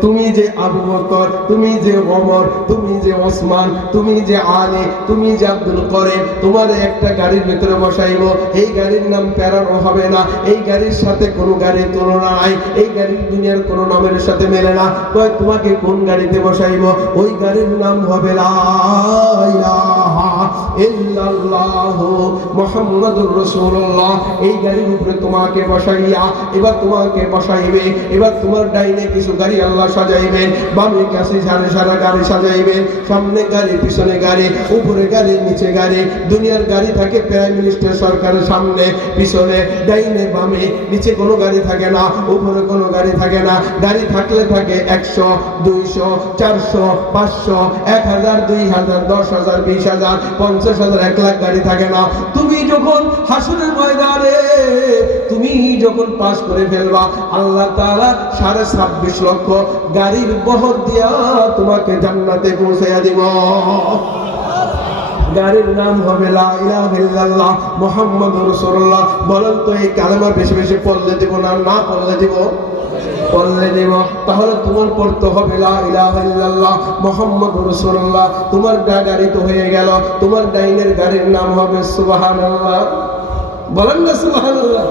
তুমি যে আবু বকর, তুমি যে ওমর, তুমি যে ওসমান, তুমি যে আলী, তুমি যে আব্দুল করিম, তোমার একটা গাড়ির ভিতরে বসাইব। এই গাড়ির নাম প্যারানো হবে না। এই গাড়ির সাথে কোনো গাড়ির তুলনা নাই। এই গাড়ির দুনিয়ার কোনো নামের সাথে মেলে না। তোমাকে কোন গাড়িতে বসাইব? ওই গাড়ির নাম হবে লা ইলাহা সামনে গাড়ি, পিছনে গাড়ি, উপরে গাড়ি, নিচে গাড়ি। দুনিয়ার গাড়ি থাকে প্রাইম মিনিস্টার সরকারের সামনে, পিছনে, ডাইনে, বামে, নিচে কোনো গাড়ি থাকে না, উপরে কোনো গাড়ি থাকে না। গাড়ি থাকলে থাকে একশো, দুইশো, চারশো, পাঁচশো, এক হাজার, দুই হাজার, দশ হাজার, বিশ হাজার পঞ্চাশ হাজার, এক লাখ গাড়ি থাকে না। তুমি যখন হাসুরের ময়দানে, তুমি যখন পাস করে ফেলবা, আল্লাহ তাআলা সাড়ে ছাব্বিশ লক্ষ গাড়ির বহর দিয়া তোমাকে জান্নাতে পৌঁছাইয়া দিব। গাড়ির নাম হবে লা ইলাহা ইল্লাল্লাহ মুহাম্মাদুর রাসূলুল্লাহ। বলেন তো এই কালেমা বেশি বেশি পড়লে দিব না না পড়লে দিব? পড়লে দেব তাহলে তোমার পড়তে হবে ইল্লাল্লাহ, মুহাম্মাদুর রাসূলুল্লাহ। তোমার ডা গাড়ি তো হয়ে গেল, তোমার ডাইনের গাড়ির নাম হবে সুবহানাল্লাহ। বলেন না সুবহানাল্লাহ।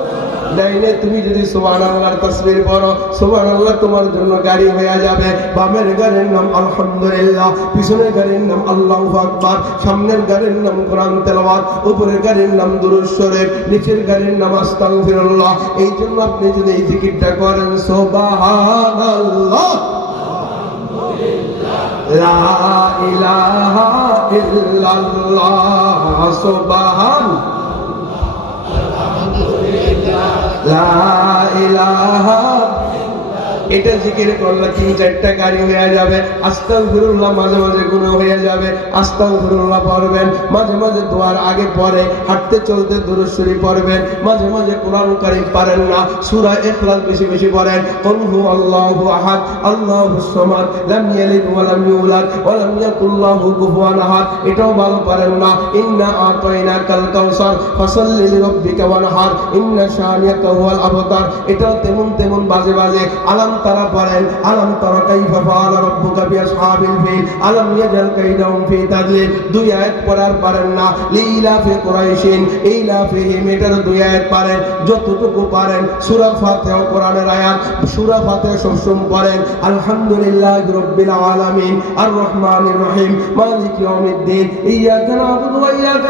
ডাইনে তুমি যদি সুবহানাল্লাহর তাসবির পড়ো, সুবহানাল্লাহ তোমার জন্য গাড়ি হয়ে যাবে। বামের গাড়ির নাম আলহামদুলিল্লাহ, পিছনের গাড়ির নাম আল্লাহু আকবার, সামনের গাড়ির নাম কোরআন তেলাওয়াত, উপরের গাড়ির নাম দুরূদ শরীফ, নিচের গাড়ির নাম আস্তাগফিরুল্লাহ। এই জন্য আপনি যদি এই জিকিরটা করেন, সুবহানাল্লাহ। লা ইলাহা ইল্লাল্লাহ, সুবহান লা ইলাহা এটা জিকির করলে তিন চারটা গাড়ি হয়ে যাবে, আস্তাগফিরুল্লাহ মাঝে মাঝে গুনাহ হয়ে যাবে, আস্তাগফিরুল্লাহ পড়বেন, মাঝে মাঝে দোয়ার আগে পড়ে হাঁটতে চলতে দুরূদ শরীফ পড়বেন, মাঝে মাঝে কোরআন কারীম পারেন না, সূরা ইখলাস বেশি বেশি পড়েন, কুল হু আল্লাহু আহাদ আল্লাহুস সামাদ আহাদ, এটাও ভালো পারেন না, ইন্না কাউসার, ফাসাল্লি লিরাব্বিকা ওয়ানহার, ইন্না শানিয়াকা আবতার, এটাও তেমন তেমন বাজে বাজে, আলাম তারা পড়েন আলাম তারা বিআসহাবিল ফিল আলাম ইয়াজাল কাইদাহুম ফি তাদলিল দুই আয়াত পড়ার পারেন না। লিইলাফি কুরাইশিন এটার দুই আয়াত পারেন। যতটুকু পারেন, সূরা ফাতিহা কোরআনের আয়াত, সূরা ফাতিহা পড়েন। আলহামদুলিল্লাহি রাব্বিল আলামিন, আর রহমানির রহিম। মালিক ইয়াউমিদ্দিন, ইয়াকা না'বুদু ওয়া ইয়াকা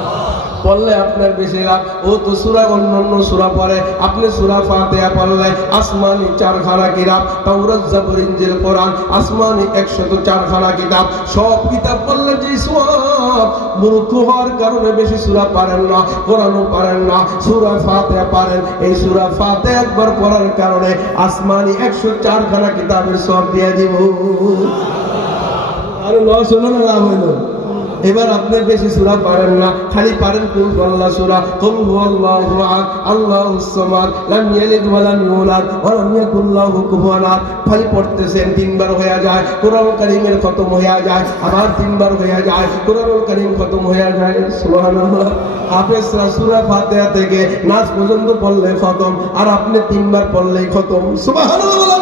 পড়লে আপনার বেশি লাভ। ও তো সুরা অন্যান্য সুরা পড়ে। আপনি সুরা ফাতেহা পড়লে আসমানি চারখানা কিতাব, তাওরাত জাবর, ইনজিল, কোরআন, আসমানি 104 কিতাব। সব কিতাব পড়লে যে সওয়াব মূর্খ হওয়ার কারণে বেশি সুরা পারেন না, কোরআনও পারেন না, সুরা ফাতেহা পারেন। এই সুরা ফাতেহা একবার পড়ার কারণে আসমানি 104 খানা কিতাবের সব দিয়ে দিব। আর লস হলো না, লাভ হলো? এবার আপনি বেশি সুরা পারেন না, খালি পারেন কুল আল্লাহ সূরা, কুল হুয়াল্লাহু আহাদ আল্লাহুস সামাদ, লাম ইয়ালিদ ইউলাদ ইয়াকুল লাহু কুফুয়ান আহাদ। খালি পড়তেছেন, তিনবার হয়ে যায় কোরআন কারীমের খতম হয়ে যায়, আবার তিনবার হয়ে যায়, কোরআনুল কারীম খতম হয়ে যায়, সুবহানাল্লাহ। হাফেজরা সূরা ফাতিহা থেকে পর্যন্ত পড়লে খতম, আর আপনি তিনবার পড়লেই খতম, সুবহানাল্লাহ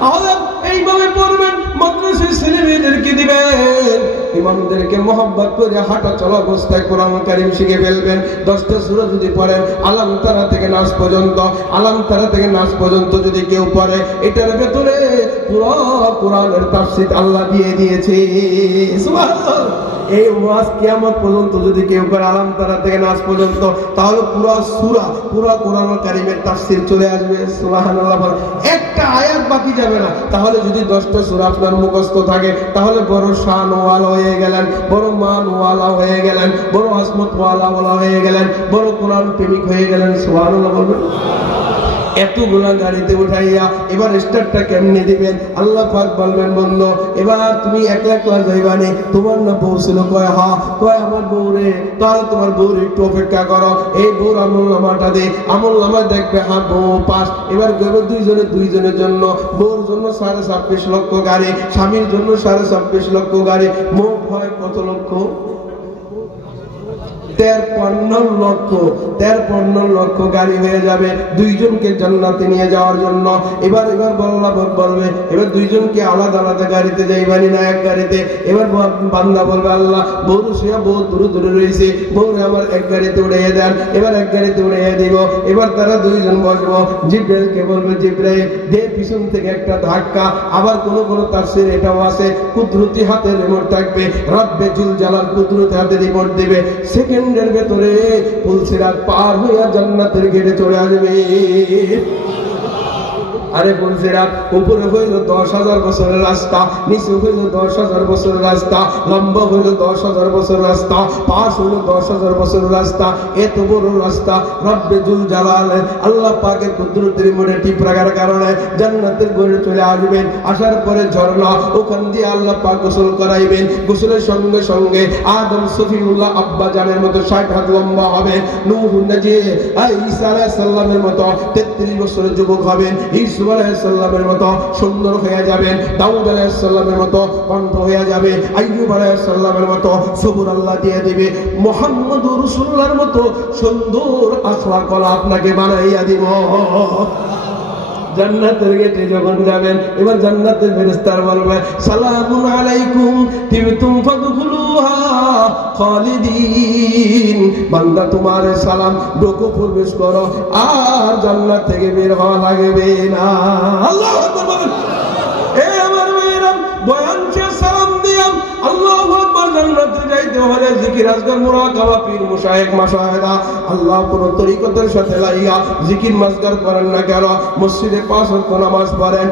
তাহলে এইভাবে পড়বেন মাদ্রাসায় ছেলে মেয়েদেরকে দিবেন? ইমামদেরকে মোহাম্মত করে হাঁটা চলা অবস্থায় কোরআন কারিম শিখে ফেলবেন। দশটা সুরা যদি পড়েন আলাম তারা থেকে নাচ পর্যন্ত আলাম তারা থেকে নাচ পর্যন্ত যদি কেউ পড়ে, এটার ভেতরে পুরো কোরআনের তাফসীর আল্লাহ দিয়ে দিয়েছে। এই ওয়াজ কিয়ামত পর্যন্ত যদি কেউ করে আলাম তারা থেকে নাচ পর্যন্ত, তাহলে পুরো সূরা, পুরো কোরআন কারিমের তাফসীর চলে আসবে। সুবহানাল্লাহ। একটা আয়াত বাকি যাবে না। তাহলে যদি দশটা সূরা আপনার মুখস্থ থাকে, তাহলে বড় শান ওয়ালা হয়ে গেলেন, বড় মান ওয়ালা হয়ে গেলেন, বড় আসমত ওয়ালা ওয়ালা হয়ে গেলেন, বড় কোরআন প্রেমিক হয়ে গেলেন, সুবহানাল্লাহ বলবেন? এতগুলা গাড়িতে উঠাইয়া এবার স্টারটা কেমনে দিবেন? আল্লাহ পাক বলবেন, বন্ধু, এবার তুমি একলা একলা যাইবানি, তোমার না বউ ছিল? কয়, হা। কয়, আমার বউ রে, তাহলে তোমার বউর একটু অপেক্ষা করো। এই বউর আমল নামাটা দে। আমল নামা দেখবে হ্যাঁ বউ পাস। এবার গেবে দুইজনে দুইজনের জন্য। বউর জন্য সাড়ে ছাব্বিশ লক্ষ গাড়ি, স্বামীর জন্য সাড়ে ছাব্বিশ লক্ষ গাড়ি। মোট হয় কত লক্ষ? তেরপন্ন লক্ষ তেরপন্ন লক্ষ গাড়ি হয়ে যাবে দুইজনকে জান্নাতে নিয়ে যাওয়ার জন্য। এবার এবার বল্লা বলবে, এবার দুইজনকে আলাদা আলাদা গাড়িতে যাইবানি না এক গাড়িতে। এবার বান্দা বলবে, আল্লাহ, বউ শুয়া বউ দূরে দূরে রয়েছে বউরে আমার এক গাড়িতে উড়িয়ে দেন, এবার এক গাড়িতে উড়িয়ে দিব। এবার তারা দুইজন বসবো, জিব্রাইলকে বলবে, জিব্রাইল, দে পিছন থেকে একটা ধাক্কা, আবার কোন কোন তাফসীর এটাও আছে, কুদরতি হাতে রিমোট থাকবে, রব্বে জুল জালাল কুদরতি হাতে রিমোট দেবে। সেকেন্ডের ভেতরে পুলসিরাত পার হইয়া জান্নাতের গেটে চলে আসবে। আরে বলছিলাম উপরে হইল দশ হাজার বছরের রাস্তা, নিচে হইল দশ হাজার বছরের রাস্তা, লম্বা হইল দশ হাজার বছর রাস্তা, পাশ হইল দশ হাজার বছরের রাস্তা, এত বড় রাস্তা, রব্বে জুল জালাল আল্লাহ পাকের কুদরতের মনে টিপ রাখার কারণে জান্নাতের গড়ে চলে আসবেন। আসার পরে ঝর্ণা, ওখান দিয়ে আল্লাহ পাক গোসল করাইবেন। গোসলের সঙ্গে সঙ্গে আদম, সফিউল্লাহ আব্বা জানের মতো ষাট হাত লম্বা হবে। নূহ নাজি ঈসা আলাইহিস সালামের মতো 33 বছরের যুবক হবেন ইউসুফ মতো সুন্দর হয়ে যাবেন, দাউদ মতো কণ্ঠ হয়ে যাবে, আইয়ুব মতো সবুর আল্লাহ দিয়ে দিবে, মুহাম্মদুর রাসূলুল্লাহর মতো সুন্দর আখলাক আপনাকে বানাইয়া দিব। জান্নাতের গেটে যখন যাবেন, এবার জান্নাতের ফেরেশতার বলবে, সালামুন আলাইকুম ফাদখুলুহা। খালিদিন। বান্দা, তোমার সালাম ঢোকো প্রবেশ করো। আর জান্নাত থেকে বের হওয়া লাগবে না। আল্লাহু সাথে লাইয়া জিকির মাসগার করেন না কেন? মসজিদে পাঁচ নামাজ পড়েন।